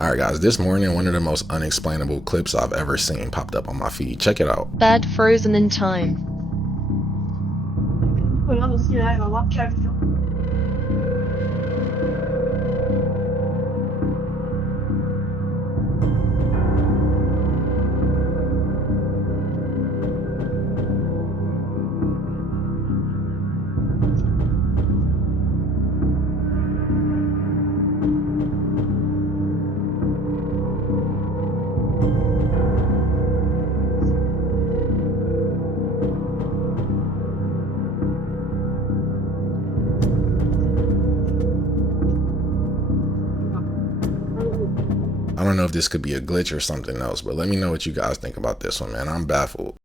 Alright guys, this morning one of the most unexplainable clips I've ever seen popped up on my feed. Check it out. Bad frozen in time. I don't know if this could be a glitch or something else, but let me know what you guys think about this one, man. I'm baffled.